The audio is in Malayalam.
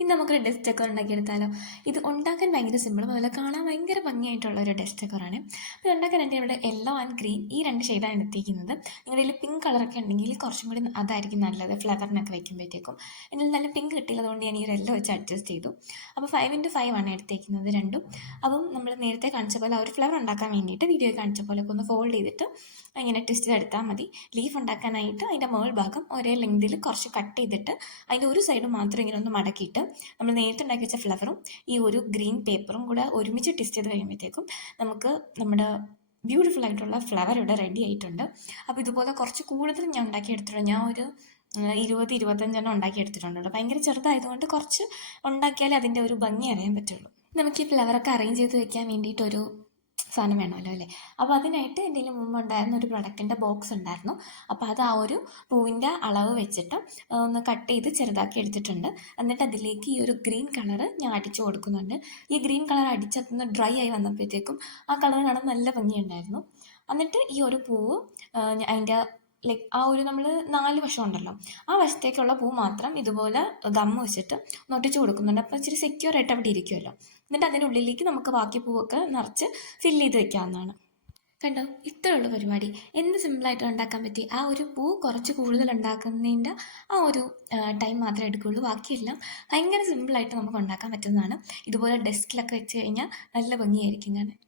ഇന്ന് നമുക്കൊരു ഡെസ്ക് ഡെക്കോർ ഉണ്ടാക്കിയെടുത്താലോ. ഇത് ഉണ്ടാക്കാൻ ഭയങ്കര സിമ്പിൾ, അതുപോലെ കാണാൻ ഭയങ്കര ഭംഗിയായിട്ടുള്ള ഒരു ഡെസ്ക് ഡെക്കോറാണ്. ഇത് ഉണ്ടാക്കാൻ എൻ്റെ ഇവിടെ യെല്ലോ ആൻഡ് ഗ്രീൻ ഈ രണ്ട് ഷെയ്ഡാണ് എടുത്തിരിക്കുന്നത്. നിങ്ങളുടെ കയ്യിൽ പിങ്ക് കളറൊക്കെ ഉണ്ടെങ്കിൽ കുറച്ചും കൂടി അതായിരിക്കും നല്ലത് ഫ്ലവറിനൊക്കെ വയ്ക്കുമ്പോഴത്തേക്കും. എന്നാൽ നല്ല പിങ്ക് കിട്ടിയതുകൊണ്ട് ഞാൻ ഈ ഒരു യെല്ലോ വെച്ച് അഡ്ജസ്റ്റ് ചെയ്തു. അപ്പോൾ 5x5 ആണ് എടുത്തേക്കുന്നത് രണ്ടും. അപ്പം നമ്മൾ നേരത്തെ കാണിച്ച പോലെ ആ ഒരു ഫ്ലവർ ഉണ്ടാക്കാൻ വേണ്ടിയിട്ട് വീഡിയോ കാണിച്ച പോലെ ഒന്ന് ഫോൾഡ് ചെയ്തിട്ട് ഇങ്ങനെ ട്വിസ്റ്റ് ചെയ്തെടുത്താൽ മതി. ലീഫ് ഉണ്ടാക്കാനായിട്ട് അതിൻ്റെ മേൾ ഭാഗം ഒരേ ലെങ്തിൽ കുറച്ച് കട്ട് ചെയ്തിട്ട് അതിൻ്റെ ഒരു സൈഡ് മാത്രം ഇങ്ങനെ ഒന്ന് മടക്കിയിട്ട് നമ്മൾ നേരത്തെ ഉണ്ടാക്കി വെച്ച ഫ്ലവറും ഈ ഒരു ഗ്രീൻ പേപ്പറും കൂടെ ഒരുമിച്ച് ട്വിസ്റ്റ് ചെയ്ത് കഴിയുമ്പോഴത്തേക്കും നമുക്ക് നമ്മുടെ ബ്യൂട്ടിഫുൾ ആയിട്ടുള്ള ഫ്ലവർ ഇവിടെ റെഡി ആയിട്ടുണ്ട്. അപ്പോൾ ഇതുപോലെ കുറച്ച് കൂടുതൽ ഞാൻ ഉണ്ടാക്കിയെടുത്തിട്ടുണ്ട്. ഞാൻ ഒരു 20-25 ഉണ്ടാക്കിയെടുത്തിട്ടുണ്ട്. ഭയങ്കര ചെറുതായതുകൊണ്ട് കുറച്ച് ഉണ്ടാക്കിയാലേ അതിൻ്റെ ഒരു ഭംഗി അറിയാൻ പറ്റുള്ളൂ. നമുക്ക് ഈ ഫ്ലവറൊക്കെ അറേഞ്ച് ചെയ്ത് വെക്കാൻ വേണ്ടിയിട്ടൊരു സാധനം വേണമല്ലോ അല്ലേ. അപ്പോൾ അതിനായിട്ട് എൻ്റെ മുമ്പ് ഉണ്ടായിരുന്ന ഒരു പ്രൊഡക്റ്റിൻ്റെ ബോക്സ് ഉണ്ടായിരുന്നു. അപ്പോൾ അത് ആ ഒരു പൂവിൻ്റെ അളവ് വെച്ചിട്ട് ഒന്ന് കട്ട് ചെയ്ത് ചെറുതാക്കി എടുത്തിട്ടുണ്ട്. എന്നിട്ട് അതിലേക്ക് ഈ ഒരു ഗ്രീൻ കളർ ഞാൻ അടിച്ചു കൊടുക്കുന്നുണ്ട്. ഈ ഗ്രീൻ കളർ അടിച്ചൊന്ന് ഡ്രൈ ആയി വന്നപ്പോഴത്തേക്കും ആ കളർ കാണാൻ നല്ല ഭംഗിയുണ്ടായിരുന്നു. എന്നിട്ട് ഈ ഒരു പൂവ് അതിൻ്റെ ലൈക്ക് ആ ഒരു നമ്മൾ 4 വശം ഉണ്ടല്ലോ, ആ വശത്തേക്കുള്ള പൂ മാത്രം ഇതുപോലെ ഗമ്മ് വെച്ചിട്ട് ഒട്ടിച്ചു കൊടുക്കുന്നുണ്ട്. അപ്പോൾ ഇച്ചിരി സെക്യൂർ ആയിട്ട് അവിടെ ഇരിക്കുമല്ലോ. എന്നിട്ട് അതിനുള്ളിലേക്ക് നമുക്ക് ബാക്കി പൂവൊക്കെ നിറച്ച് ഫില്ല് ചെയ്ത് വെക്കാവുന്നതാണ്. കണ്ടോ, ഇത്രേ ഉള്ളൂ പരിപാടി. എന്ത് സിമ്പിളായിട്ട് ഉണ്ടാക്കാൻ പറ്റി. ആ ഒരു പൂ കുറച്ച് കൂടുതൽ ഉണ്ടാക്കുന്നതിൻ്റെ ആ ഒരു ടൈം മാത്രമേ എടുക്കുകയുള്ളൂ. ബാക്കിയെല്ലാം ഭയങ്കര സിമ്പിളായിട്ട് നമുക്ക് ഉണ്ടാക്കാൻ പറ്റുന്നതാണ്. ഇതുപോലെ ഡെസ്കിലൊക്കെ വെച്ച് കഴിഞ്ഞാൽ നല്ല ഭംഗിയായിരിക്കും കാണാൻ.